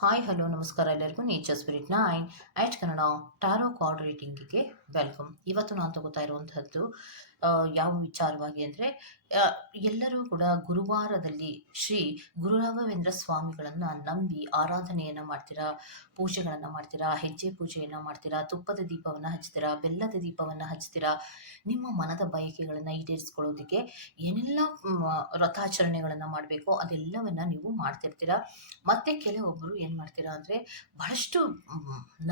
Hi hello ನಮಸ್ಕಾರ ಎಲ್ಲರಿಗೂ nature spirit 9 Kannada tarot card ರೀಡಿಂಗಿಗೆ ವೆಲ್ಕಮ್. ಇವತ್ತು ನಾನು ತಗೋತಾ ಇರುವಂತಹದ್ದು ಯಾವ ವಿಚಾರವಾಗಿ ಅಂದರೆ ಎಲ್ಲರೂ ಕೂಡ ಗುರುವಾರದಲ್ಲಿ ಶ್ರೀ ಗುರು ರಾಘವೇಂದ್ರ ಸ್ವಾಮಿಗಳನ್ನು ನಂಬಿ ಆರಾಧನೆಯನ್ನು ಮಾಡ್ತೀರಾ, ಪೂಜೆಗಳನ್ನು ಮಾಡ್ತೀರಾ, ಹೆಜ್ಜೆ ಪೂಜೆಯನ್ನು ಮಾಡ್ತೀರಾ, ತುಪ್ಪದ ದೀಪವನ್ನು ಹಚ್ತೀರಾ, ಬೆಲ್ಲದ ದೀಪವನ್ನು ಹಚ್ತೀರಾ. ನಿಮ್ಮ ಮನದ ಬಯಕೆಗಳನ್ನು ಈಡೇರಿಸ್ಕೊಳ್ಳೋದಕ್ಕೆ ಏನೆಲ್ಲ ವ್ರತಾಚರಣೆಗಳನ್ನು ಮಾಡಬೇಕೋ ಅದೆಲ್ಲವನ್ನು ನೀವು ಮಾಡ್ತಿರ್ತೀರಾ. ಮತ್ತು ಕೆಲವೊಬ್ಬರು ಏನು ಮಾಡ್ತೀರಾ ಅಂದರೆ ಬಹಳಷ್ಟು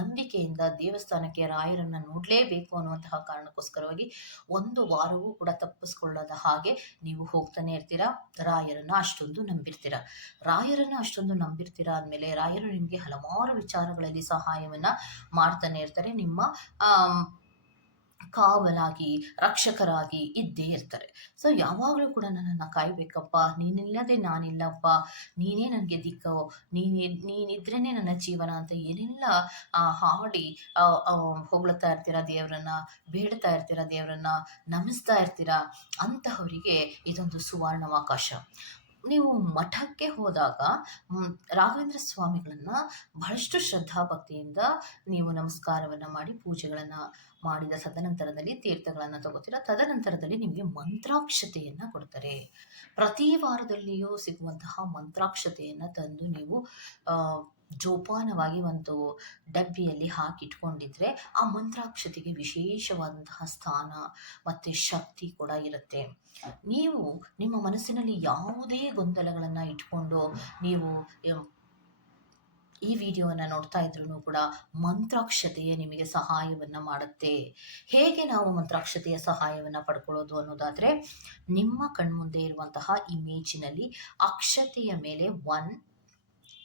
ನಂಬಿಕೆಯಿಂದ ದೇವಸ್ಥಾನಕ್ಕೆ ರಾಯರನ್ನು ನೋಡಲೇಬೇಕು ಅನ್ನುವಂತಹ ಕಾರಣಕ್ಕೋಸ್ಕರವಾಗಿ ಒಂದು ವಾರವೂ ಕೂಡ ತಪ್ಪಿಸ್ಕೊಳ್ಳದ ಹಾಗೆ ನೀವು ಹೋಗ್ತಾನೆ ಇರ್ತೀರಾ. ರಾಯರನ್ನು ಅಷ್ಟೊಂದು ನಂಬಿರ್ತೀರಾ ಅಂದಮೇಲೆ ರಾಯರು ನಿಮಗೆ ಹಲವಾರು ವಿಚಾರಗಳಲ್ಲಿ ಸಹಾಯವನ್ನು ಮಾಡ್ತಾನೆ ಇರ್ತಾರೆ. ನಿಮ್ಮ ಕಾವಲಾಗಿ ರಕ್ಷಕರಾಗಿ ಇದ್ದೇ ಇರ್ತಾರೆ. ಸೊ ಯಾವಾಗಲೂ ಕೂಡ ನನ್ನನ್ನು ಕಾಯಬೇಕಪ್ಪ, ನೀನಿಲ್ಲದೆ ನಾನಿಲ್ಲಪ್ಪ, ನೀನೇ ನನಗೆ ದಿಕ್ಕು, ನೀನಿದ್ರೇ ನನ್ನ ಜೀವನ ಅಂತ ಏನೆಲ್ಲ ಹಾಡಿ ಹೊಗಳ್ತಾ ಇರ್ತೀರ ದೇವರನ್ನ, ಬೇಡ್ತಾ ಇರ್ತೀರ ದೇವರನ್ನ, ನಮಿಸ್ತಾ ಇರ್ತೀರ. ಅಂತಹವರಿಗೆ ಇದೊಂದು ಸುವರ್ಣಾವಕಾಶ. ನೀವು ಮಠಕ್ಕೆ ಹೋದಾಗ ರಾಘವೇಂದ್ರ ಸ್ವಾಮಿಗಳನ್ನು ಬಹಳಷ್ಟು ಶ್ರದ್ಧಾಭಕ್ತಿಯಿಂದ ನೀವು ನಮಸ್ಕಾರವನ್ನು ಮಾಡಿ ಪೂಜೆಗಳನ್ನು ಮಾಡಿದ ತದನಂತರದಲ್ಲಿ ತೀರ್ಥಗಳನ್ನು ತಗೋತೀರ. ತದನಂತರದಲ್ಲಿ ನಿಮಗೆ ಮಂತ್ರಾಕ್ಷತೆಯನ್ನು ಕೊಡ್ತಾರೆ. ಪ್ರತಿ ವಾರದಲ್ಲಿಯೂ ಸಿಗುವಂತಹ ಮಂತ್ರಾಕ್ಷತೆಯನ್ನು ತಂದು ನೀವು ಜೋಪಾನವಾಗಿ ಒಂದು ಡಬ್ಬಿಯಲ್ಲಿ ಹಾಕಿಟ್ಕೊಂಡಿದ್ರೆ ಆ ಮಂತ್ರಾಕ್ಷತೆಗೆ ವಿಶೇಷವಾದಂತಹ ಸ್ಥಾನ ಮತ್ತು ಶಕ್ತಿ ಕೂಡ ಇರುತ್ತೆ. ನೀವು ನಿಮ್ಮ ಮನಸ್ಸಿನಲ್ಲಿ ಯಾವುದೇ ಗೊಂದಲಗಳನ್ನು ಇಟ್ಕೊಂಡು ನೀವು ಈ ವಿಡಿಯೋವನ್ನು ನೋಡ್ತಾ ಇದ್ರೂ ಕೂಡ ಮಂತ್ರಾಕ್ಷತೆಯೇ ನಿಮಗೆ ಸಹಾಯವನ್ನು ಮಾಡುತ್ತೆ. ಹೇಗೆ ನಾವು ಮಂತ್ರಾಕ್ಷತೆಯ ಸಹಾಯವನ್ನು ಪಡ್ಕೊಳ್ಳೋದು ಅನ್ನೋದಾದರೆ, ನಿಮ್ಮ ಕಣ್ಮುಂದೆ ಇರುವಂತಹ ಇಮೇಜಿನಲ್ಲಿ ಅಕ್ಷತೆಯ ಮೇಲೆ 1,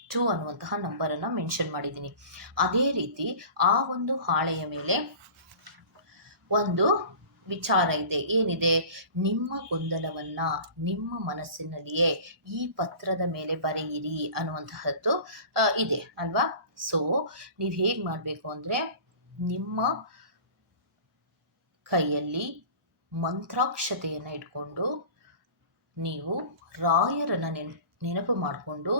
2 ಅನ್ನುವಂತಹ ನಂಬರನ್ನು ಮೆನ್ಷನ್ ಮಾಡಿದ್ದೀನಿ. ಅದೇ ರೀತಿ ಆ ಒಂದು ಹಾಳೆಯ ಮೇಲೆ ಒಂದು ವಿಚಾರ ಇದೆ. ಏನಿದೆ? ನಿಮ್ಮ ಗೊಂದಲವನ್ನು ನಿಮ್ಮ ಮನಸ್ಸಿನಲ್ಲಿಯೇ ಈ ಪತ್ರದ ಮೇಲೆ ಬರೆಯಿರಿ ಅನ್ನುವಂತಹದ್ದು ಇದೆ ಅಲ್ವಾ? ಸೊ ನೀವು ಹೇಗೆ ಮಾಡಬೇಕು ಅಂದರೆ, ನಿಮ್ಮ ಕೈಯಲ್ಲಿ ಮಂತ್ರಾಕ್ಷತೆಯನ್ನು ಇಟ್ಕೊಂಡು ನೀವು ರಾಯರನ್ನು ನೆನಪು ಮಾಡಿಕೊಂಡು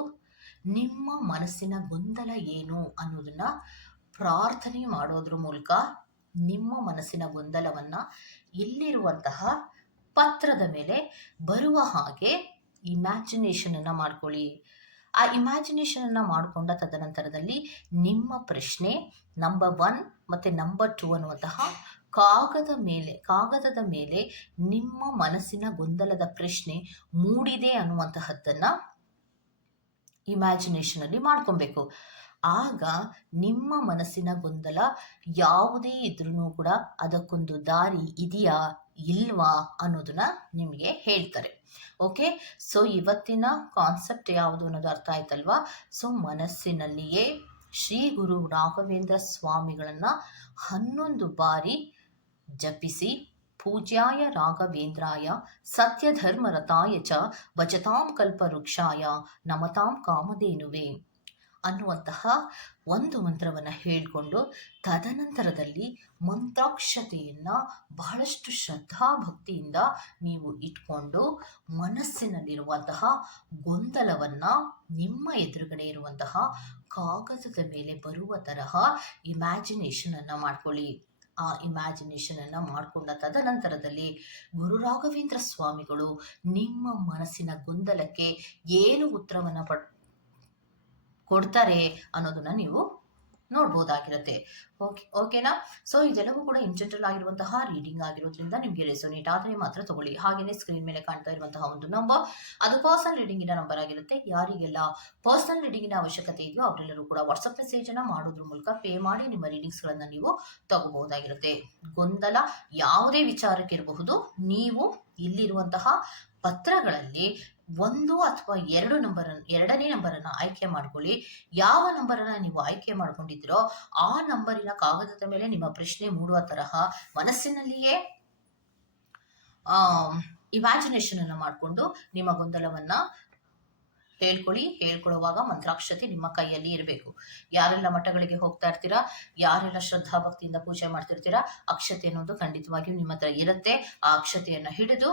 ನಿಮ್ಮ ಮನಸ್ಸಿನ ಗೊಂದಲ ಏನು ಅನ್ನೋದನ್ನು ಪ್ರಾರ್ಥನೆ ಮಾಡೋದ್ರ ಮೂಲಕ ನಿಮ್ಮ ಮನಸ್ಸಿನ ಗೊಂದಲವನ್ನು ಇಲ್ಲಿರುವಂತಹ ಪತ್ರದ ಮೇಲೆ ಬರುವ ಹಾಗೆ ಇಮ್ಯಾಜಿನೇಷನನ್ನು ಮಾಡ್ಕೊಳ್ಳಿ. ಆ ಇಮ್ಯಾಜಿನೇಷನನ್ನು ಮಾಡಿಕೊಂಡ ತದನಂತರದಲ್ಲಿ ನಿಮ್ಮ ಪ್ರಶ್ನೆ ನಂಬರ್ 1 ಮತ್ತು ನಂಬರ್ 2 ಅನ್ನುವಂತಹ ಕಾಗದದ ಮೇಲೆ ನಿಮ್ಮ ಮನಸ್ಸಿನ ಗೊಂದಲದ ಪ್ರಶ್ನೆ ಮೂಡಿದೆ ಅನ್ನುವಂತಹದ್ದನ್ನು ಇಮ್ಯಾಜಿನೇಷನಲ್ಲಿ ಮಾಡ್ಕೊಬೇಕು. ಆಗ ನಿಮ್ಮ ಮನಸ್ಸಿನ ಗೊಂದಲ ಯಾವುದೇ ಇದ್ರೂ ಕೂಡ ಅದಕ್ಕೊಂದು ದಾರಿ ಇದೆಯಾ ಇಲ್ವಾ ಅನ್ನೋದನ್ನ ನಿಮಗೆ ಹೇಳ್ತಾರೆ. ಓಕೆ, ಸೊ ಇವತ್ತಿನ ಕಾನ್ಸೆಪ್ಟ್ ಯಾವುದು ಅನ್ನೋದು ಅರ್ಥ ಆಯ್ತಲ್ವಾ? ಸೊ ಮನಸ್ಸಿನಲ್ಲಿಯೇ ಶ್ರೀ ಗುರು ರಾಘವೇಂದ್ರ ಸ್ವಾಮಿಗಳನ್ನು 11 ಬಾರಿ ಜಪಿಸಿ, ಪೂಜ್ಯಾಯ ರಾಘವೇಂದ್ರಾಯ ಸತ್ಯಧರ್ಮರತಾಯ ಚ ಭಜತಾಂ ಕಲ್ಪವೃಕ್ಷಾಯ ನಮತಾಂ ಕಾಮಧೇನುವೆ ಅನ್ನುವಂತಹ ಒಂದು ಮಂತ್ರವನ್ನು ಹೇಳಿಕೊಂಡು ತದನಂತರದಲ್ಲಿ ಮಂತ್ರಾಕ್ಷತೆಯನ್ನು ಬಹಳಷ್ಟು ಶ್ರದ್ಧಾಭಕ್ತಿಯಿಂದ ನೀವು ಇಟ್ಕೊಂಡು ಮನಸ್ಸಿನಲ್ಲಿರುವಂತಹ ಗೊಂದಲವನ್ನು ನಿಮ್ಮ ಎದುರುಗಡೆ ಇರುವಂತಹ ಕಾಗದದ ಮೇಲೆ ಬರುವ ತರಹ ಇಮ್ಯಾಜಿನೇಷನನ್ನು ಮಾಡ್ಕೊಳ್ಳಿ. ಆ ಇಮ್ಯಾಜಿನೇಷನನ್ನು ಮಾಡಿಕೊಂಡ ತದನಂತರದಲ್ಲಿ ಗುರು ರಾಘವೇಂದ್ರ ಸ್ವಾಮಿಗಳು ನಿಮ್ಮ ಮನಸ್ಸಿನ ಗೊಂದಲಕ್ಕೆ ಏನು ಉತ್ತರವನ್ನು ಕೊಡ್ತಾರೆ ಅನ್ನೋದನ್ನ ನೀವು ನೋಡ್ಬೋದಾಗಿರುತ್ತೆ. ಓಕೆನಾ? ಸೊ ಇದೆಲ್ಲವೂ ಕೂಡ ಇನ್ ಜನರಲ್ ಆಗಿರುವಂತಹ ರೀಡಿಂಗ್ ಆಗಿರೋದ್ರಿಂದ ನಿಮಗೆ ರೆಸೋನೇಟ್ ಆದರೆ ಮಾತ್ರ ತಗೊಳ್ಳಿ. ಹಾಗೆಯೇ ಸ್ಕ್ರೀನ್ ಮೇಲೆ ಕಾಣ್ತಾ ಇರುವಂತಹ ಒಂದು ನಂಬರ್, ಅದು ಪರ್ಸನಲ್ ರೀಡಿಂಗಿನ ನಂಬರ್ ಆಗಿರುತ್ತೆ. ಯಾರಿಗೆಲ್ಲ ಪರ್ಸನಲ್ ರೀಡಿಂಗಿನ ಅವಶ್ಯಕತೆ ಇದೆಯೋ ಅವರೆಲ್ಲರೂ ಕೂಡ ವಾಟ್ಸಪ್ ಮೆಸೇಜನ್ನು ಮಾಡೋದ್ರ ಮೂಲಕ ಪೇ ಮಾಡಿ ನಿಮ್ಮ ರೀಡಿಂಗ್ಸ್ಗಳನ್ನು ನೀವು ತಗೋಬಹುದಾಗಿರುತ್ತೆ. ಗೊಂದಲ ಯಾವುದೇ ವಿಚಾರಕ್ಕಿರಬಹುದು, ನೀವು ಇಲ್ಲಿರುವಂತಹ ಪತ್ರಗಳಲ್ಲಿ 1 ಅಥವಾ 2 ಎರಡನೇ ನಂಬರನ್ನು ಆಯ್ಕೆ ಮಾಡ್ಕೊಳ್ಳಿ. ಯಾವ ನಂಬರನ್ನು ನೀವು ಆಯ್ಕೆ ಮಾಡ್ಕೊಂಡಿದ್ದೀರೋ ಆ ನಂಬರಿನ ಕಾಗದದ ಮೇಲೆ ನಿಮ್ಮ ಪ್ರಶ್ನೆ ಮೂಡುವ ತರಹ ಮನಸ್ಸಿನಲ್ಲಿಯೇ ಇಮ್ಯಾಜಿನೇಷನ್ ಅನ್ನು ಮಾಡಿಕೊಂಡು ನಿಮ್ಮ ಗೊಂದಲವನ್ನು ಹೇಳ್ಕೊಳ್ಳಿ. ಹೇಳ್ಕೊಳ್ಳುವಾಗ ಮಂತ್ರಾಕ್ಷತೆ ನಿಮ್ಮ ಕೈಯಲ್ಲಿ ಇರಬೇಕು. ಯಾರೆಲ್ಲ ಮಠಗಳಿಗೆ ಹೋಗ್ತಾ ಇರ್ತೀರಾ, ಯಾರೆಲ್ಲ ಶ್ರದ್ಧಾ ಭಕ್ತಿಯಿಂದ ಪೂಜೆ ಮಾಡ್ತಿರ್ತೀರಾ, ಅಕ್ಷತೆ ಅನ್ನೋದು ಖಂಡಿತವಾಗಿಯೂ ನಿಮ್ಮ ಹತ್ರ ಇರುತ್ತೆ. ಆ ಅಕ್ಷತೆಯನ್ನ ಹಿಡಿದು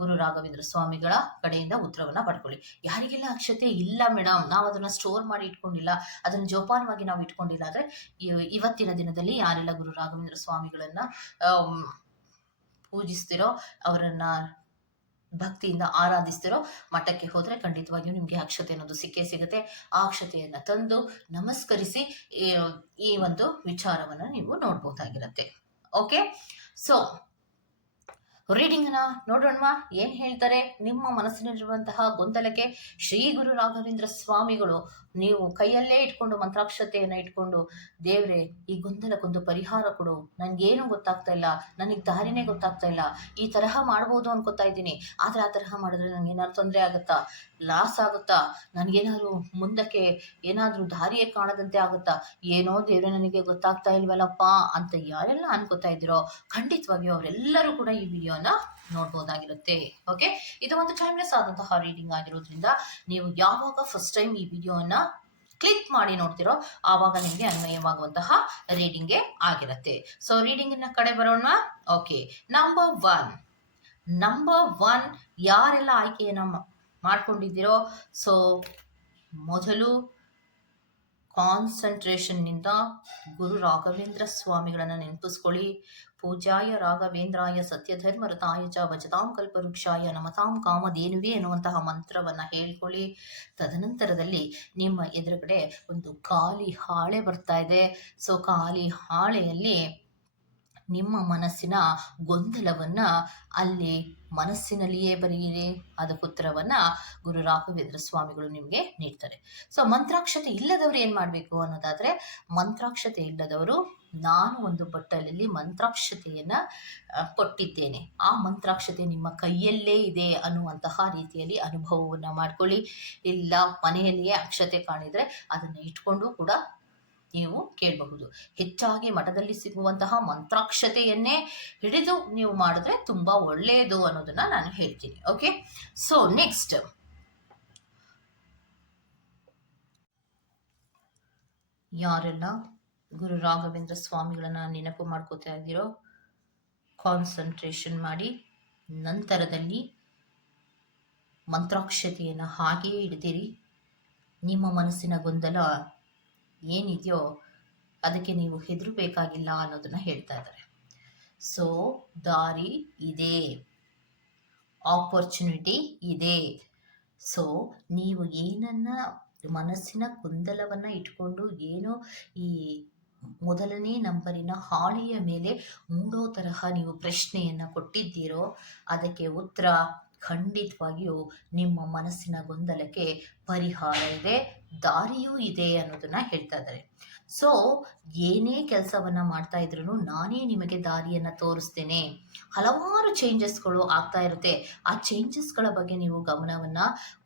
ಗುರು ರಾಘವೇಂದ್ರ ಸ್ವಾಮಿಗಳ ಕಡೆಯಿಂದ ಉತ್ತರವನ್ನ ಪಡ್ಕೊಳ್ಳಿ. ಯಾರಿಗೆಲ್ಲ ಅಕ್ಷತೆ ಇಲ್ಲ ಮೇಡಮ್, ನಾವು ಅದನ್ನ ಸ್ಟೋರ್ ಮಾಡಿ ಇಟ್ಕೊಂಡಿಲ್ಲ, ಅದನ್ನ ಜೋಪಾನವಾಗಿ ನಾವು ಇಟ್ಕೊಂಡಿಲ್ಲ ಅಂದ್ರೆ, ಇವತ್ತಿನ ದಿನದಲ್ಲಿ ಯಾರೆಲ್ಲ ಗುರು ರಾಘವೇಂದ್ರ ಸ್ವಾಮಿಗಳನ್ನ ಪೂಜಿಸ್ತಿರೋ, ಅವರನ್ನ ಭಕ್ತಿಯಿಂದ ಆರಾಧಿಸ್ತಿರೋ ಮಠಕ್ಕೆ ಹೋದ್ರೆ ಖಂಡಿತವಾಗಿಯೂ ನಿಮ್ಗೆ ಅಕ್ಷತೆ ಅನ್ನೋದು ಸಿಕ್ಕೇ ಸಿಗುತ್ತೆ. ಆ ಅಕ್ಷತೆಯನ್ನ ತಂದು ನಮಸ್ಕರಿಸಿ ಈ ಒಂದು ವಿಚಾರವನ್ನ ನೀವು ನೋಡ್ಬೋದಾಗಿರುತ್ತೆ. ಓಕೆ, ಸೊ ರೀಡಿಂಗ್ ನ ನೋಡೋಣ. ಏನ್ ಹೇಳ್ತಾರೆ? ನಿಮ್ಮ ಮನಸ್ಸಿನಲ್ಲಿರುವಂತಹ ಗೊಂದಲಕ್ಕೆ ಶ್ರೀ ಗುರು ರಾಘವೇಂದ್ರ ಸ್ವಾಮಿಗಳು, ನೀವು ಕೈಯಲ್ಲೇ ಇಟ್ಕೊಂಡು ಮಂತ್ರಾಕ್ಷತೆಯನ್ನ ಇಟ್ಕೊಂಡು, ದೇವ್ರೆ ಈ ಗೊಂದಲಕ್ಕೊಂದು ಪರಿಹಾರ ಕೊಡು, ನನ್ಗೇನು ಗೊತ್ತಾಗ್ತಾ ಇಲ್ಲ, ನನಗೆ ದಾರಿನೇ ಗೊತ್ತಾಗ್ತಾ ಇಲ್ಲ, ಈ ತರಹ ಮಾಡ್ಬೋದು ಅನ್ಕೋತಾ ಇದ್ದೀನಿ, ಆದ್ರೆ ಆ ತರಹ ಮಾಡಿದ್ರೆ ನಂಗೆ ಏನಾದ್ರು ತೊಂದರೆ ಆಗುತ್ತಾ, ಲಾಸ್ ಆಗುತ್ತಾ, ನನ್ಗೇನಾದ್ರು ಮುಂದಕ್ಕೆ ಏನಾದ್ರೂ ದಾರಿಯೇ ಕಾಣದಂತೆ ಆಗುತ್ತಾ, ಏನೋ ದೇವ್ರೆ ನನಗೆ ಗೊತ್ತಾಗ್ತಾ ಇಲ್ವಲ್ಲಪ್ಪ ಅಂತ ಯಾರೆಲ್ಲ ಅನ್ಕೋತಾ ಇದ್ದೀರೋ, ಖಂಡಿತವಾಗಿಯೂ ಅವರೆಲ್ಲರೂ ಕೂಡ ಈ ವಿಡಿಯೋನ ನೋಡ್ಬೋದಾಗಿರುತ್ತೆ. ಓಕೆ, ಇದು ಒಂದು ಟೈಮ್ಲೆಸ್ ಆದಂತಹ ರೀಡಿಂಗ್ ಆಗಿರೋದ್ರಿಂದ ನೀವು ಯಾವಾಗ ಫಸ್ಟ್ ಟೈಮ್ ಈ ವಿಡಿಯೋನ ಕ್ಲಿಕ್ ಮಾಡಿ ನೋಡ್ತಿರೋ ಆವಾಗ ನಿಮಗೆ ಅನ್ವಯವಾಗುವಂತಹ ರೀಡಿಂಗ್ ಆಗಿರುತ್ತೆ. ಸೊ ರೀಡಿಂಗ್ ಕಡೆ ಬರೋಣ. ಓಕೆ, ನಂಬರ್ ಒನ್ ಯಾರೆಲ್ಲ ಆಯ್ಕೆಯನ್ನ ಮಾಡ್ಕೊಂಡಿದ್ದೀರೋ, ಸೊ ಮೊದಲು ಕಾನ್ಸಂಟ್ರೇಷನ್ ನಿಂದ ಗುರು ರಾಘವೇಂದ್ರ ಸ್ವಾಮಿಗಳನ್ನ ನೆನಪಿಸ್ಕೊಳ್ಳಿ. ಪೂಜಾಯ ರಾಘವೇಂದ್ರಾಯ ಸತ್ಯಧರ್ಮ ರಥಾಯ ಚ ಭಜತಾಂ ಕಲ್ಪವೃಕ್ಷಾಯ ನಮತಾಂ ಕಾಮಧೇನುವೆ ಎನ್ನುವಂತಹ ಮಂತ್ರವನ್ನ ಹೇಳ್ಕೊಳ್ಳಿ. ತದನಂತರದಲ್ಲಿ ನಿಮ್ಮ ಎದುರುಗಡೆ ಒಂದು ಖಾಲಿ ಹಾಳೆ ಬರ್ತಾ ಇದೆ. ಸೊ ಖಾಲಿ ಹಾಳೆಯಲ್ಲಿ ನಿಮ್ಮ ಮನಸ್ಸಿನ ಗೊಂದಲವನ್ನ ಅಲ್ಲಿ ಮನಸ್ಸಿನಲ್ಲಿಯೇ ಬರೆಯಿರಿ. ಅದಕ್ಕೆ ಉತ್ತರವನ್ನ ಗುರು ರಾಘವೇಂದ್ರ ಸ್ವಾಮಿಗಳು ನಿಮಗೆ ನೀಡ್ತಾರೆ. ಸೊ ಮಂತ್ರಾಕ್ಷತೆ ಇಲ್ಲದವರು ಏನ್ ಮಾಡ್ಬೇಕು ಅನ್ನೋದಾದ್ರೆ, ಮಂತ್ರಾಕ್ಷತೆ ಇಲ್ಲದವರು, ನಾನು ಒಂದು ಬಟ್ಟಲಲ್ಲಿ ಮಂತ್ರಾಕ್ಷತೆಯನ್ನ ಕೊಟ್ಟಿದ್ದೇನೆ, ಆ ಮಂತ್ರಾಕ್ಷತೆ ನಿಮ್ಮ ಕೈಯಲ್ಲೇ ಇದೆ ಅನ್ನುವಂತಹ ರೀತಿಯಲ್ಲಿ ಅನುಭವವನ್ನ ಮಾಡ್ಕೊಳ್ಳಿ. ಇಲ್ಲ ಮನೆಯಲ್ಲಿಯೇ ಅಕ್ಷತೆ ಕಾಣಿದ್ರೆ ಅದನ್ನ ಇಟ್ಕೊಂಡು ಕೂಡ ನೀವು ಕೇಳಬಹುದು. ಹೆಚ್ಚಾಗಿ ಮಠದಲ್ಲಿ ಸಿಗುವಂತಹ ಮಂತ್ರಾಕ್ಷತೆಯನ್ನೇ ಹಿಡಿದು ನೀವು ಮಾಡಿದ್ರೆ ತುಂಬಾ ಒಳ್ಳೆಯದು ಅನ್ನೋದನ್ನ ನಾನು ಹೇಳ್ತೀನಿ. ಓಕೆ, ಸೊ ನೆಕ್ಸ್ಟ್ ಯಾರೆಲ್ಲ ಗುರು ರಾಘವೇಂದ್ರ ಸ್ವಾಮಿಗಳನ್ನ ನೆನಪು ಮಾಡ್ಕೋತಾ ಇದ್ದೀರೋ, ಕಾನ್ಸಂಟ್ರೇಷನ್ ಮಾಡಿ ನಂತರದಲ್ಲಿ ಮಂತ್ರಾಕ್ಷತೆಯನ್ನು ಹಾಗೆಯೇ ಇಡ್ತೀರಿ. ನಿಮ್ಮ ಮನಸ್ಸಿನ ಗೊಂದಲ ಏನಿದೆಯೋ ಅದಕ್ಕೆ ನೀವು ಹೆದರಬೇಕಾಗಿಲ್ಲ ಅನ್ನೋದನ್ನ ಹೇಳ್ತಾ ಇದ್ದಾರೆ. ಸೊ ದಾರಿ ಇದೆ, ಆಪರ್ಚುನಿಟಿ ಇದೆ. ಸೊ ನೀವು ಏನನ್ನ ಮನಸ್ಸಿನ ಗೊಂದಲವನ್ನ ಇಟ್ಕೊಂಡು ಏನೋ ಈ ಮೊದಲನೇ ನಂಬರಿನ ಹಾಳೆಯ ಮೇಲೆ ಮೂಡೋ ತರಹ ನೀವು ಪ್ರಶ್ನೆಯನ್ನ ಕೊಟ್ಟಿದ್ದೀರೋ, ಅದಕ್ಕೆ ಉತ್ತರ ಖಂಡಿತವಾಗಿಯೂ ನಿಮ್ಮ ಮನಸ್ಸಿನ ಗೊಂದಲಕ್ಕೆ ಪರಿಹಾರ ಇದೆ, ದಾರಿಯೂ ಇದೆ ಅನ್ನೋದನ್ನ ಹೇಳ್ತಾ ಇದ್ದಾರೆ. ಸೊ ಏನೇ ಕೆಲಸವನ್ನ ಮಾಡ್ತಾ ಇದ್ರು ನಾನೇ ನಿಮಗೆ ದಾರಿಯನ್ನ ತೋರಿಸ್ತೇನೆ. ಹಲವಾರು ಚೇಂಜಸ್ಗಳು ಆಗ್ತಾ ಇರುತ್ತೆ. ಆ ಚೇಂಜಸ್ಗಳ ಬಗ್ಗೆ ನೀವು ಗಮನವನ್ನ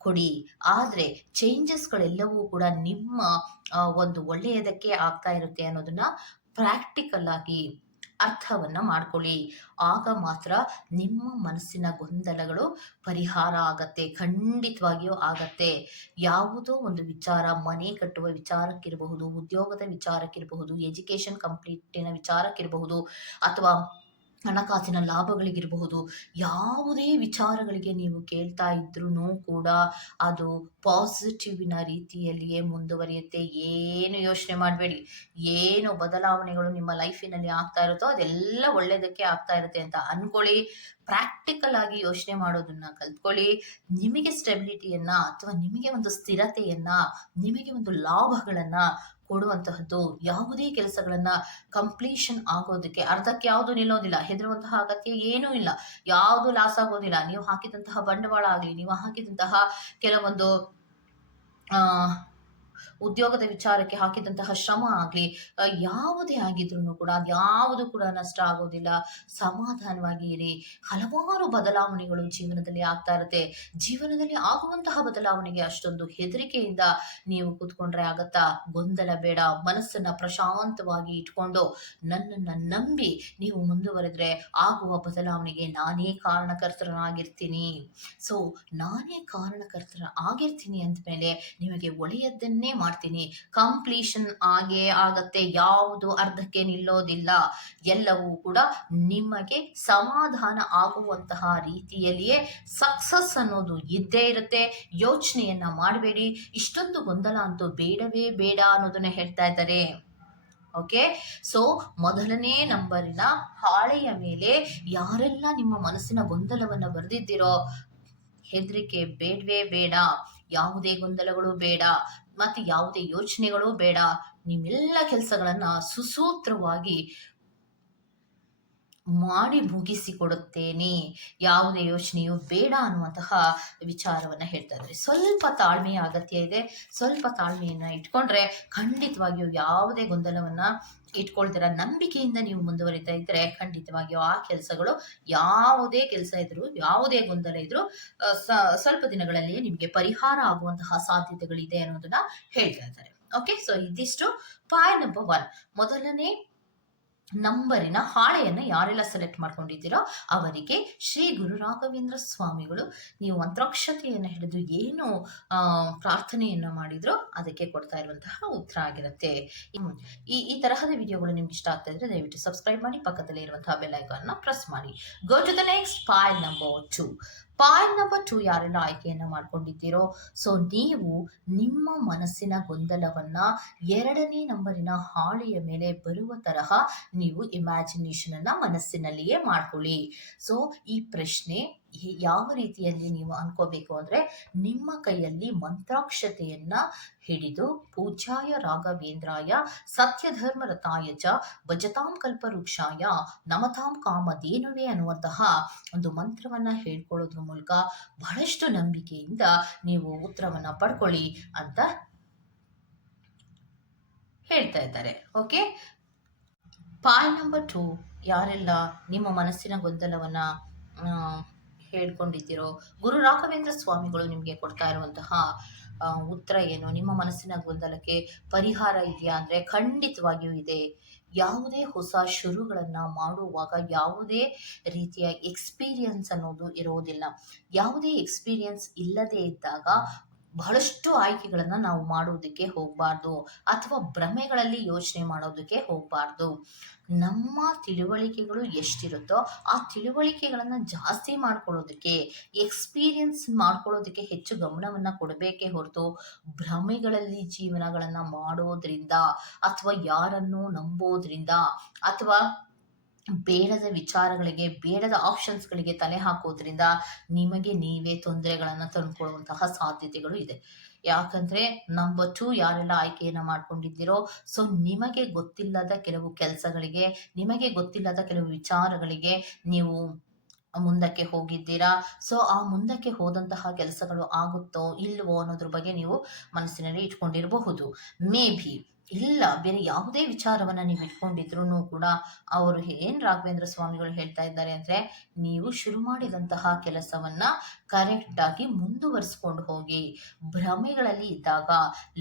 ಕೊಡಿ. ಆದ್ರೆ ಚೇಂಜಸ್ಗಳೆಲ್ಲವೂ ಕೂಡ ನಿಮ್ಮ ಒಂದು ಒಳ್ಳೆಯದಕ್ಕೆ ಆಗ್ತಾ ಇರುತ್ತೆ ಅನ್ನೋದನ್ನ ಪ್ರಾಕ್ಟಿಕಲ್ ಆಗಿ ಅರ್ಥವನ್ನ ಮಾಡ್ಕೊಳ್ಳಿ. ಆಗ ಮಾತ್ರ ನಿಮ್ಮ ಮನಸ್ಸಿನ ಗೊಂದಲಗಳು ಪರಿಹಾರ ಆಗತ್ತೆ, ಖಂಡಿತವಾಗಿಯೂ ಆಗತ್ತೆ. ಯಾವುದೋ ಒಂದು ವಿಚಾರ, ಮನೆ ಕಟ್ಟುವ ವಿಚಾರಕ್ಕಿರಬಹುದು, ಉದ್ಯೋಗದ ವಿಚಾರಕ್ಕಿರಬಹುದು, ಎಜುಕೇಶನ್ ಕಂಪ್ಲೀಟಿನ ವಿಚಾರಕ್ಕಿರಬಹುದು, ಅಥವಾ ಹಣಕಾಸಿನ ಲಾಭಗಳಿಗಿರಬಹುದು, ಯಾವುದೇ ವಿಚಾರಗಳಿಗೆ ನೀವು ಕೇಳ್ತಾ ಇದ್ರೂ ಕೂಡ ಅದು ಪಾಸಿಟಿವಿನ ರೀತಿಯಲ್ಲಿಯೇ ಮುಂದುವರಿಯುತ್ತೆ. ಏನು ಯೋಚನೆ ಮಾಡಬೇಡಿ. ಏನು ಬದಲಾವಣೆಗಳು ನಿಮ್ಮ ಲೈಫಿನಲ್ಲಿ ಆಗ್ತಾ ಇರುತ್ತೋ ಅದೆಲ್ಲ ಒಳ್ಳೆಯದಕ್ಕೆ ಆಗ್ತಾ ಇರುತ್ತೆ ಅಂತ ಅನ್ಕೊಳ್ಳಿ. ಪ್ರಾಕ್ಟಿಕಲ್ ಆಗಿ ಯೋಚನೆ ಮಾಡೋದನ್ನ ಕಲ್ತ್ಕೊಳ್ಳಿ. ನಿಮಗೆ ಸ್ಟೆಬಿಲಿಟಿಯನ್ನ ಅಥವಾ ನಿಮಗೆ ಒಂದು ಸ್ಥಿರತೆಯನ್ನ, ನಿಮಗೆ ಒಂದು ಲಾಭಗಳನ್ನ ಕೊಡುವಂತಹದ್ದು. ಯಾವುದೇ ಕೆಲಸಗಳನ್ನ ಕಂಪ್ಲೀಷನ್ ಆಗೋದಕ್ಕೆ ಅರ್ಧಕ್ಕೆ ಯಾವುದು ನಿಲ್ಲೋದಿಲ್ಲ. ಹೆದರುವಂತಹ ಅಗತ್ಯ ಏನೂ ಇಲ್ಲ. ಯಾವುದು ಲಾಸ್ ಆಗೋದಿಲ್ಲ. ನೀವು ಹಾಕಿದಂತಹ ಬಂಡವಾಳ ಆಗಲಿ, ನೀವು ಹಾಕಿದಂತಹ ಕೆಲವೊಂದು ಉದ್ಯೋಗದ ವಿಚಾರಕ್ಕೆ ಹಾಕಿದಂತಹ ಶ್ರಮ ಆಗಲಿ, ಯಾವುದೇ ಆಗಿದ್ರೂ ಕೂಡ ಅದ್ಯಾವುದು ಕೂಡ ನಷ್ಟ ಆಗೋದಿಲ್ಲ. ಸಮಾಧಾನವಾಗಿ ಇರಿ. ಹಲವಾರು ಬದಲಾವಣೆಗಳು ಜೀವನದಲ್ಲಿ ಆಗ್ತಾ ಇರುತ್ತೆ. ಜೀವನದಲ್ಲಿ ಆಗುವಂತಹ ಬದಲಾವಣೆಗೆ ಅಷ್ಟೊಂದು ಹೆದರಿಕೆಯಿಂದ ನೀವು ಕೂತ್ಕೊಂಡ್ರೆ ಆಗತ್ತಾ? ಗೊಂದಲ ಬೇಡ. ಮನಸ್ಸನ್ನ ಪ್ರಶಾಂತವಾಗಿ ಇಟ್ಕೊಂಡು ನನ್ನನ್ನ ನಂಬಿ ನೀವು ಮುಂದುವರೆದ್ರೆ ಆಗುವ ಬದಲಾವಣೆಗೆ ನಾನೇ ಕಾರಣಕರ್ತನಾಗಿರ್ತೀನಿ. ಸೊ ನಾನೇ ಕಾರಣಕರ್ತರ ಆಗಿರ್ತೀನಿ ಅಂದಮೇಲೆ ನಿಮಗೆ ಒಳ್ಳೆಯದನ್ನೇ ಮಾಡ್ತೀನಿ. ಕಂಪ್ಲೀಷನ್ ಆಗೇ ಆಗತ್ತೆ. ಯಾವುದು ಅರ್ಧಕ್ಕೆ ನಿಲ್ಲೋದಿಲ್ಲ. ಎಲ್ಲವೂ ಕೂಡ ನಿಮಗೆ ಸಮಾಧಾನ ಆಗುವಂತಹ ರೀತಿಯಲ್ಲಿಯೇ ಸಕ್ಸಸ್ ಅನ್ನೋದು ಇದ್ದೇ ಇರುತ್ತೆ. ಯೋಚನೆಯನ್ನ ಮಾಡಬೇಡಿ. ಇಷ್ಟೊಂದು ಗೊಂದಲ ಅಂತೂ ಬೇಡವೇ ಬೇಡ ಅನ್ನೋದನ್ನ ಹೇಳ್ತಾ ಇದ್ದಾರೆ. ಓಕೆ, ಸೊ ಮೊದಲನೇ ನಂಬರಿನ ಹಾಳೆಯ ಮೇಲೆ ಯಾರೆಲ್ಲ ನಿಮ್ಮ ಮನಸ್ಸಿನ ಗೊಂದಲವನ್ನು ಬರೆದಿದ್ದೀರೋ, ಹೆದರಿಕೆ ಬೇಡವೇ ಬೇಡ. ಯಾವುದೇ ಗೊಂದಲಗಳು ಬೇಡ, ಮತ್ತೆ ಯಾವುದೇ ಯೋಚನೆಗಳು ಬೇಡ. ನಿಮ್ಮೆಲ್ಲ ಕೆಲಸಗಳನ್ನ ಸುಸೂತ್ರವಾಗಿ ಮಾಡಿ ಮುಗಿಸಿಕೊಡುತ್ತೇನೆ. ಯಾವುದೇ ಯೋಚನೆಯು ಬೇಡ ಅನ್ನುವಂತಹ ವಿಚಾರವನ್ನ ಹೇಳ್ತಾ ಇದ್ದಾರೆ. ಸ್ವಲ್ಪ ತಾಳ್ಮೆಯ ಅಗತ್ಯ ಇದೆ. ಸ್ವಲ್ಪ ತಾಳ್ಮೆಯನ್ನ ಇಟ್ಕೊಂಡ್ರೆ ಖಂಡಿತವಾಗಿಯೂ ಯಾವುದೇ ಗೊಂದಲವನ್ನ ಇಟ್ಕೊಳ್ತೀರ ನಂಬಿಕೆಯಿಂದ ನೀವು ಮುಂದುವರಿತಾ ಇದ್ರೆ ಖಂಡಿತವಾಗಿಯೂ ಆ ಕೆಲಸಗಳು, ಯಾವುದೇ ಕೆಲಸ ಇದ್ರು, ಯಾವುದೇ ಗೊಂದಲ ಇದ್ರು ಸ್ವಲ್ಪ ದಿನಗಳಲ್ಲಿ ನಿಮಗೆ ಪರಿಹಾರ ಆಗುವಂತಹ ಸಾಧ್ಯತೆಗಳಿದೆ ಅನ್ನೋದನ್ನ ಹೇಳ್ತಾ ಇದ್ದಾರೆ. ಓಕೆ, ಸೊ ಇದಿಷ್ಟು ಪಾಯಿಂಟ್ ನಂಬರ್ 1. ಮೊದಲನೇ ನಂಬರಿನ ಹಾಳೆಯನ್ನು ಯಾರೆಲ್ಲ ಸೆಲೆಕ್ಟ್ ಮಾಡ್ಕೊಂಡಿದ್ದೀರೋ ಅವರಿಗೆ ಶ್ರೀ ಗುರು ರಾಘವೇಂದ್ರ ಸ್ವಾಮಿಗಳು ನೀವು ಮಂತ್ರಾಕ್ಷತೆಯನ್ನು ಹಿಡಿದು ಏನು ಪ್ರಾರ್ಥನೆಯನ್ನು ಮಾಡಿದ್ರು ಅದಕ್ಕೆ ಕೊಡ್ತಾ ಇರುವಂತಹ ಉತ್ತರ ಆಗಿರುತ್ತೆ. ಈ ತರಹದ ವಿಡಿಯೋಗಳು ನಿಮ್ಗೆ ಇಷ್ಟ ಆಗ್ತಾ ಇದ್ರೆ ದಯವಿಟ್ಟು ಸಬ್ಸ್ಕ್ರೈಬ್ ಮಾಡಿ, ಪಕ್ಕದಲ್ಲಿ ಇರುವಂತಹ ಬೆಲ್ ಐಕಾನ್ ಪ್ರೆಸ್ ಮಾಡಿ. Go to the next point number 2. Point number 2 ಯಾರೆಲ್ಲ ಆಯ್ಕೆಯನ್ನ ಮಾಡ್ಕೊಂಡಿದ್ದೀರೋ, ಸೊ ನೀವು ನಿಮ್ಮ ಮನಸ್ಸಿನ ಗೊಂದಲವನ್ನ 2ನೇ ನಂಬರಿನ ಹಾಳೆಯ ಮೇಲೆ ಬರುವ ತರಹ ನೀವು ಇಮ್ಯಾಜಿನೇಷನ್ ಅನ್ನ ಮನಸ್ಸಿನಲ್ಲಿಯೇ ಮಾಡ್ಕೊಳ್ಳಿ. ಸೊ ಈ ಪ್ರಶ್ನೆ ಯಾವ ರೀತಿಯಲ್ಲಿ ನೀವು ಅನ್ಕೋಬೇಕು ಅಂದ್ರೆ, ನಿಮ್ಮ ಕೈಯಲ್ಲಿ ಮಂತ್ರಾಕ್ಷತೆಯನ್ನ ಹಿಡಿದು ಪೂಜ್ಯಾಯ ರಾಘವೇಂದ್ರಾಯ ಸತ್ಯಧರ್ಮರತಾಯ ಚ ಭಜತಾಂ ಕಲ್ಪವೃಕ್ಷಾಯ ನಮತಾಂ ಕಾಮಧೇನುವೆ ಅನ್ನುವಂತಹ ಒಂದು ಮಂತ್ರವನ್ನ ಹೇಳ್ಕೊಳ್ಳೋದ್ರ ಮೂಲಕ ಬಹಳಷ್ಟು ನಂಬಿಕೆಯಿಂದ ನೀವು ಉತ್ತರವನ್ನ ಪಡ್ಕೊಳ್ಳಿ ಅಂತ ಹೇಳ್ತಾ ಇದ್ದಾರೆ. ಓಕೆ, ಪಾಯಿಂಟ್ ನಂಬರ್ 2 ಯಾರೆಲ್ಲ ನಿಮ್ಮ ಮನಸ್ಸಿನ ಗೊಂದಲವನ್ನ ಹೇಳ್ಕೊಂಡಿದ್ದೀರೋ, ಗುರು ರಾಘವೇಂದ್ರ ಸ್ವಾಮಿಗಳು ನಿಮಗೆ ಕೊಡ್ತಾ ಇರುವಂತಹ ಉತ್ತರ ಏನು? ನಿಮ್ಮ ಮನಸ್ಸಿನ ಗೊಂದಲಕ್ಕೆ ಪರಿಹಾರ ಇದೆಯಾ ಅಂದ್ರೆ ಖಂಡಿತವಾಗಿಯೂ ಇದೆ. ಯಾವುದೇ ಹೊಸ ಶುರುಗಳನ್ನ ಮಾಡುವಾಗ ಯಾವುದೇ ರೀತಿಯ ಎಕ್ಸ್ಪೀರಿಯನ್ಸ್ ಅನ್ನೋದು ಇರೋದಿಲ್ಲ. ಯಾವುದೇ ಎಕ್ಸ್ಪೀರಿಯನ್ಸ್ ಇಲ್ಲದೆ ಇದ್ದಾಗ ಬಹಳಷ್ಟು ಆಯ್ಕೆಗಳನ್ನ ನಾವು ಮಾಡೋದಕ್ಕೆ ಹೋಗಬಾರ್ದು, ಅಥವಾ ಭ್ರಮೆಗಳಲ್ಲಿ ಯೋಚನೆ ಮಾಡೋದಕ್ಕೆ ಹೋಗಬಾರ್ದು. ನಮ್ಮ ತಿಳುವಳಿಕೆಗಳು ಎಷ್ಟಿರುತ್ತೋ ಆ ತಿಳುವಳಿಕೆಗಳನ್ನ ಜಾಸ್ತಿ ಮಾಡ್ಕೊಳ್ಳೋದಕ್ಕೆ, ಎಕ್ಸ್ಪೀರಿಯನ್ಸ್ ಮಾಡ್ಕೊಳ್ಳೋದಕ್ಕೆ ಹೆಚ್ಚು ಗಮನವನ್ನ ಕೊಡಬೇಕೇ ಹೊರತು ಭ್ರಮೆಗಳಲ್ಲಿ ಜೀವನಗಳನ್ನ ಮಾಡೋದ್ರಿಂದ, ಅಥವಾ ಯಾರನ್ನು ನಂಬೋದ್ರಿಂದ, ಅಥವಾ ಬೇಡದ ವಿಚಾರಗಳಿಗೆ, ಬೇಡದ ಆಪ್ಷನ್ಸ್ಗಳಿಗೆ ತಲೆ ಹಾಕೋದ್ರಿಂದ ನಿಮಗೆ ನೀವೇ ತೊಂದರೆಗಳನ್ನು ತಂದುಕೊಳ್ಳುವಂತಹ ಸಾಧ್ಯತೆಗಳು ಇದೆ. ಯಾಕಂದ್ರೆ ನಂಬರ್ 2 ಯಾರೆಲ್ಲ ಆಯ್ಕೆಯನ್ನ ಮಾಡ್ಕೊಂಡಿದ್ದೀರೋ, ಸೊ ನಿಮಗೆ ಗೊತ್ತಿಲ್ಲದ ಕೆಲವು ಕೆಲಸಗಳಿಗೆ, ನಿಮಗೆ ಗೊತ್ತಿಲ್ಲದ ಕೆಲವು ವಿಚಾರಗಳಿಗೆ ನೀವು ಮುಂದಕ್ಕೆ ಹೋಗಿದ್ದೀರಾ. ಸೊ ಆ ಮುಂದಕ್ಕೆ ಹೋದಂತಹ ಕೆಲಸಗಳು ಆಗುತ್ತೋ ಇಲ್ವೋ ಅನ್ನೋದ್ರ ಬಗ್ಗೆ ನೀವು ಮನಸ್ಸಿನಲ್ಲಿ ಇಟ್ಕೊಂಡಿರಬಹುದು. ಮೇ ಬಿ ಇಲ್ಲ ಬೇರೆ ಯಾವುದೇ ವಿಚಾರವನ್ನ ನೀವು ಇಟ್ಕೊಂಡಿದ್ರು ಕೂಡ ಅವರು ರಾಘವೇಂದ್ರ ಸ್ವಾಮಿಗಳು ಹೇಳ್ತಾ ಇದ್ದಾರೆ ಅಂದ್ರೆ, ನೀವು ಶುರು ಮಾಡಿದಂತಹ ಕೆಲಸವನ್ನ ಕರೆಕ್ಟ್ ಆಗಿ ಮುಂದುವರಿಸ್ಕೊಂಡು ಹೋಗಿ. ಭ್ರಮೆಗಳಲ್ಲಿ ಇದ್ದಾಗ,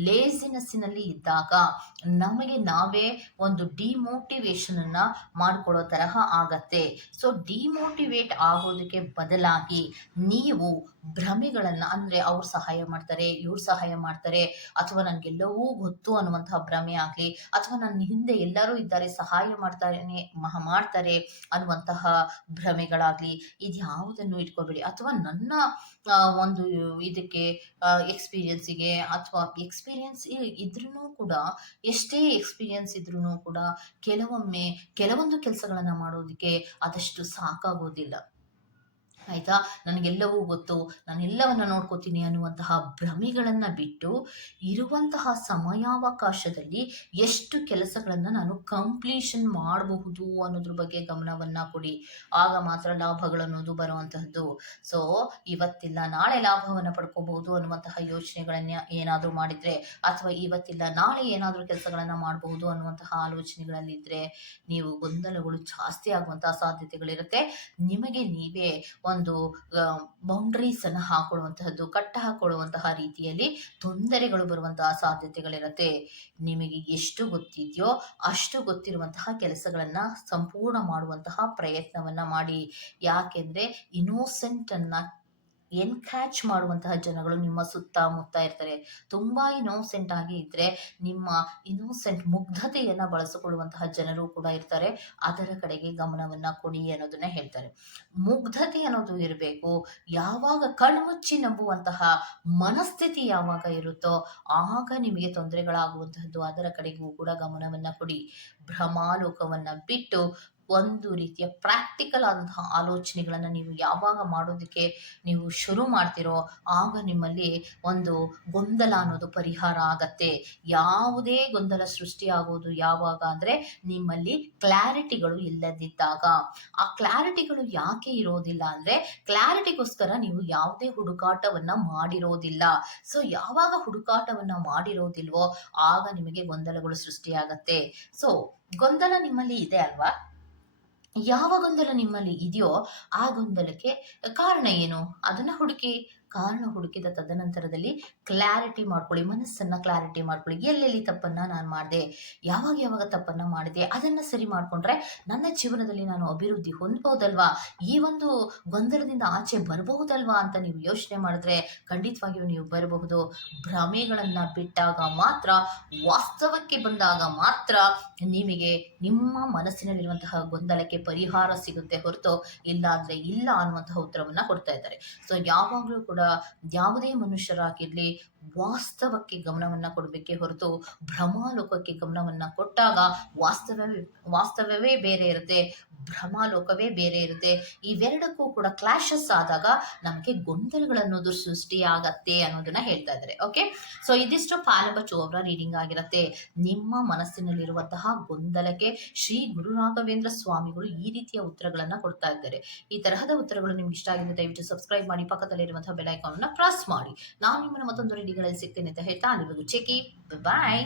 ಲೇಸಿನೆಸ್ಸಿನಲ್ಲಿ ಇದ್ದಾಗ ನಮಗೆ ನಾವೇ ಒಂದು ಡಿಮೋಟಿವೇಶನ್ ಅನ್ನ ಮಾಡ್ಕೊಳ್ಳೋ ತರಹ ಆಗತ್ತೆ. ಸೊ ಡಿಮೋಟಿವೇಟ್ ಆಗೋದಕ್ಕೆ ಬದಲಾಗಿ ನೀವು ಭ್ರಮೆಗಳನ್ನ, ಅಂದ್ರೆ ಅವ್ರು ಸಹಾಯ ಮಾಡ್ತಾರೆ, ಇವ್ರು ಸಹಾಯ ಮಾಡ್ತಾರೆ, ಅಥವಾ ನನ್ಗೆಲ್ಲವೂ ಗೊತ್ತು ಅನ್ನುವಂತಹ ಭ್ರಮೆ ಆಗ್ಲಿ, ಅಥವಾ ನನ್ನ ಹಿಂದೆ ಎಲ್ಲರೂ ಇದ್ದಾರೆ ಸಹಾಯ ಮಾಡ್ತಾರೆ ಅನ್ನುವಂತಹ ಭ್ರಮೆಗಳಾಗ್ಲಿ, ಇದ್ಯಾವುದನ್ನು ಇಟ್ಕೋಬೇಡಿ. ಅಥವಾ ನನ್ನ ಒಂದು ಇದಕ್ಕೆ ಎಕ್ಸ್ಪೀರಿಯನ್ಸಿಗೆ, ಅಥವಾ ಎಕ್ಸ್ಪೀರಿಯನ್ಸ್ ಇದ್ರೂ ಕೂಡ, ಎಷ್ಟೇ ಎಕ್ಸ್ಪೀರಿಯನ್ಸ್ ಇದ್ರೂ ಕೂಡ ಕೆಲವೊಮ್ಮೆ ಕೆಲವೊಂದು ಕೆಲಸಗಳನ್ನ ಮಾಡೋದಕ್ಕೆ ಅದಷ್ಟು ಸಾಕಾಗೋದಿಲ್ಲ. ಆಯ್ತಾ? ನನಗೆಲ್ಲವೂ ಗೊತ್ತು, ನಾನೆಲ್ಲವನ್ನ ನೋಡ್ಕೋತೀನಿ ಅನ್ನುವಂತಹ ಭ್ರಮೆಗಳನ್ನ ಬಿಟ್ಟು, ಇರುವಂತಹ ಸಮಯಾವಕಾಶದಲ್ಲಿ ಎಷ್ಟು ಕೆಲಸಗಳನ್ನ ನಾನು ಕಂಪ್ಲೀಷನ್ ಮಾಡಬಹುದು ಅನ್ನೋದ್ರ ಬಗ್ಗೆ ಗಮನವನ್ನ ಕೊಡಿ. ಆಗ ಮಾತ್ರ ಲಾಭಗಳನ್ನೋದು ಬರುವಂತಹದ್ದು. ಸೊ, ಇವತ್ತಿಲ್ಲ ನಾಳೆ ಲಾಭವನ್ನ ಪಡ್ಕೋಬಹುದು ಅನ್ನುವಂತಹ ಯೋಚನೆಗಳನ್ನ ಏನಾದ್ರೂ ಮಾಡಿದ್ರೆ, ಅಥವಾ ಇವತ್ತಿಲ್ಲ ನಾಳೆ ಏನಾದ್ರೂ ಕೆಲಸಗಳನ್ನ ಮಾಡಬಹುದು ಅನ್ನುವಂತಹ ಆಲೋಚನೆಗಳಲ್ಲಿದ್ರೆ, ನೀವು ಗೊಂದಲಗಳು ಜಾಸ್ತಿ ಆಗುವಂತಹ ಸಾಧ್ಯತೆಗಳಿರುತ್ತೆ. ನಿಮಗೆ ನೀವೇ ಒಂದು ಬೌಂಡ್ರೀಸ್ ಅನ್ನು ಹಾಕೊಳ್ಳುವಂತಹದ್ದು, ಕಟ್ಟ ಹಾಕೊಳ್ಳುವಂತಹ ರೀತಿಯಲ್ಲಿ ತೊಂದರೆಗಳು ಬರುವಂತಹ ಸಾಧ್ಯತೆಗಳಿರುತ್ತೆ. ನಿಮಗೆ ಎಷ್ಟು ಗೊತ್ತಿದೆಯೋ ಅಷ್ಟು ಗೊತ್ತಿರುವಂತಹ ಕೆಲಸಗಳನ್ನ ಸಂಪೂರ್ಣ ಮಾಡುವಂತಹ ಪ್ರಯತ್ನವನ್ನ ಮಾಡಿ. ಯಾಕೆಂದ್ರೆ ಇನ್ನೋಸೆಂಟ್ ಅನ್ನ ಎನ್ಕ್ಯಾಚ್ ಮಾಡುವಂತಹ ಜನಗಳು ನಿಮ್ಮ ಸುತ್ತಮುತ್ತ ಇರ್ತಾರೆ. ತುಂಬಾ ಇನ್ನೋಸೆಂಟ್ ಆಗಿ ಇದ್ರೆ ನಿಮ್ಮ ಇನ್ನೋಸೆಂಟ್ ಮುಗ್ಧತೆಯನ್ನ ಬಳಸಿಕೊಳ್ಳುವಂತಹ ಜನರು ಕೂಡ ಇರ್ತಾರೆ. ಅದರ ಕಡೆಗೆ ಗಮನವನ್ನ ಕೊಡಿ ಅನ್ನೋದನ್ನ ಹೇಳ್ತಾರೆ. ಮುಗ್ಧತೆ ಅನ್ನೋದು ಇರಬೇಕು. ಯಾವಾಗ ಕಣ್ಮುಚ್ಚಿ ನಂಬುವಂತಹ ಮನಸ್ಥಿತಿ ಯಾವಾಗ ಇರುತ್ತೋ ಆಗ ನಿಮಗೆ ತೊಂದರೆಗಳಾಗುವಂತಹದ್ದು. ಅದರ ಕಡೆಗೂ ಕೂಡ ಗಮನವನ್ನ ಕೊಡಿ. ಭ್ರಮಾಲೋಕವನ್ನ ಬಿಟ್ಟು ಒಂದು ರೀತಿಯ ಪ್ರಾಕ್ಟಿಕಲ್ ಆದಂತಹ ಆಲೋಚನೆಗಳನ್ನ ನೀವು ಯಾವಾಗ ಮಾಡೋದಕ್ಕೆ ನೀವು ಶುರು ಮಾಡ್ತಿರೋ ಆಗ ನಿಮ್ಮಲ್ಲಿ ಒಂದು ಗೊಂದಲ ಅನ್ನೋದು ಪರಿಹಾರ ಆಗತ್ತೆ. ಯಾವುದೇ ಗೊಂದಲ ಸೃಷ್ಟಿ ಆಗೋದು ಯಾವಾಗ ಅಂದ್ರೆ ನಿಮ್ಮಲ್ಲಿ ಕ್ಲಾರಿಟಿಗಳು ಇಲ್ಲದಿದ್ದಾಗ. ಆ ಕ್ಲಾರಿಟಿಗಳು ಯಾಕೆ ಇರೋದಿಲ್ಲ ಅಂದ್ರೆ ಕ್ಲಾರಿಟಿಗೋಸ್ಕರ ನೀವು ಯಾವುದೇ ಹುಡುಕಾಟವನ್ನ ಮಾಡಿರೋದಿಲ್ಲ. ಸೊ ಯಾವಾಗ ಹುಡುಕಾಟವನ್ನ ಮಾಡಿರೋದಿಲ್ವೋ ಆಗ ನಿಮಗೆ ಗೊಂದಲಗಳು ಸೃಷ್ಟಿಯಾಗತ್ತೆ. ಸೊ ಗೊಂದಲ ನಿಮ್ಮಲ್ಲಿ ಇದೆ ಅಲ್ವಾ? ಯಾವ ಗೊಂದಲ ನಿಮ್ಮಲ್ಲಿ ಇದೆಯೋ ಆ ಗೊಂದಲಕ್ಕೆ ಕಾರಣ ಏನು? ಅದನ್ನ ಹುಡುಕಿ. ಕಾರಣ ಹುಡುಕಿದ ತದನಂತರದಲ್ಲಿ ಕ್ಲಾರಿಟಿ ಮಾಡ್ಕೊಳ್ಳಿ. ಮನಸ್ಸನ್ನ ಕ್ಲಾರಿಟಿ ಮಾಡ್ಕೊಳ್ಳಿ. ಎಲ್ಲೆಲ್ಲಿ ತಪ್ಪನ್ನ ನಾನು ಮಾಡಿದೆ, ಯಾವಾಗ ಯಾವಾಗ ತಪ್ಪನ್ನ ಮಾಡಿದೆ, ಅದನ್ನ ಸರಿ ಮಾಡ್ಕೊಂಡ್ರೆ ನನ್ನ ಜೀವನದಲ್ಲಿ ನಾನು ಅಭಿವೃದ್ಧಿ ಹೊಂದಬಹುದಲ್ವಾ, ಈ ಒಂದು ಗೊಂದಲದಿಂದ ಆಚೆ ಬರಬಹುದಲ್ವಾ ಅಂತ ನೀವು ಯೋಚನೆ ಮಾಡಿದ್ರೆ ಖಂಡಿತವಾಗಿಯೂ ನೀವು ಬರಬಹುದು. ಭ್ರಮೆಗಳನ್ನ ಬಿಟ್ಟಾಗ ಮಾತ್ರ, ವಾಸ್ತವಕ್ಕೆ ಬಂದಾಗ ಮಾತ್ರ ನಿಮಗೆ ನಿಮ್ಮ ಮನಸ್ಸಿನಲ್ಲಿರುವಂತಹ ಗೊಂದಲಕ್ಕೆ ಪರಿಹಾರ ಸಿಗುತ್ತೆ ಹೊರತು ಇಲ್ಲ ಅಂದ್ರೆ ಇಲ್ಲ ಅನ್ನುವಂತಹ ಉತ್ತರವನ್ನ ಕೊಡ್ತಾ ಇದ್ದಾರೆ. ಸೊ ಯಾವಾಗಲೂ ಕೂಡ ಯಾವುದೇ ಮನುಷ್ಯರಾಗಿರ್ಲಿ ವಾಸ್ತವಕ್ಕೆ ಗಮನವನ್ನ ಕೊಡಬೇಕೆ ಹೊರತು ಭ್ರಮಾಲೋಕಕ್ಕೆ ಗಮನವನ್ನ ಕೊಟ್ಟಾಗ ವಾಸ್ತವವೇ ಬೇರೆ ಇರುತ್ತೆ, ಭ್ರಮಾಲೋಕವೇ ಬೇರೆ ಇರುತ್ತೆ. ಇವೆರಡಕ್ಕೂ ಕೂಡ ಕ್ಲಾಶಸ್ ಆದಾಗ ನಮಗೆ ಗೊಂದಲಗಳನ್ನೋದು ಸೃಷ್ಟಿಯಾಗತ್ತೆ ಅನ್ನೋದನ್ನ ಹೇಳ್ತಾ ಇದ್ದಾರೆ. ಓಕೆ, ಸೊ ಇದಿಷ್ಟು ಪಾಲ್ ನಂಬರ್ 2 ಅವರ ರೀಡಿಂಗ್ ಆಗಿರುತ್ತೆ. ನಿಮ್ಮ ಮನಸ್ಸಿನಲ್ಲಿರುವಂತಹ ಗೊಂದಲಕ್ಕೆ ಶ್ರೀ ಗುರು ರಾಘವೇಂದ್ರ ಸ್ವಾಮಿಗಳು ಈ ರೀತಿಯ ಉತ್ತರಗಳನ್ನ ಕೊಡ್ತಾ ಇದ್ದಾರೆ. ಈ ತರಹದ ಉತ್ತರಗಳು ನಿಮ್ಗೆ ಇಷ್ಟ ಆಗಿದೆ ದಯವಿಟ್ಟು ಸಬ್ಸ್ಕ್ರೈಬ್ ಮಾಡಿ, ಪಕ್ಕದಲ್ಲಿರುವಂತಹ ಬೆಲ್ ಐಕಾನ್ ಅನ್ನ ಪ್ರೆಸ್ ಮಾಡಿ. ನಾನು ನಿಮ್ಮನ್ನ ಮತ್ತೊಂದು ರೀಡಿಂಗ್ ಗಳಲ್ಲಿ ಸಿಗ್ತೇನೆ ಅಂತ ಹೇಳ್ತಾ ಅಲ್ಲಿವರೆಗೂ ಚೆಕಿ ಬಾಯ್.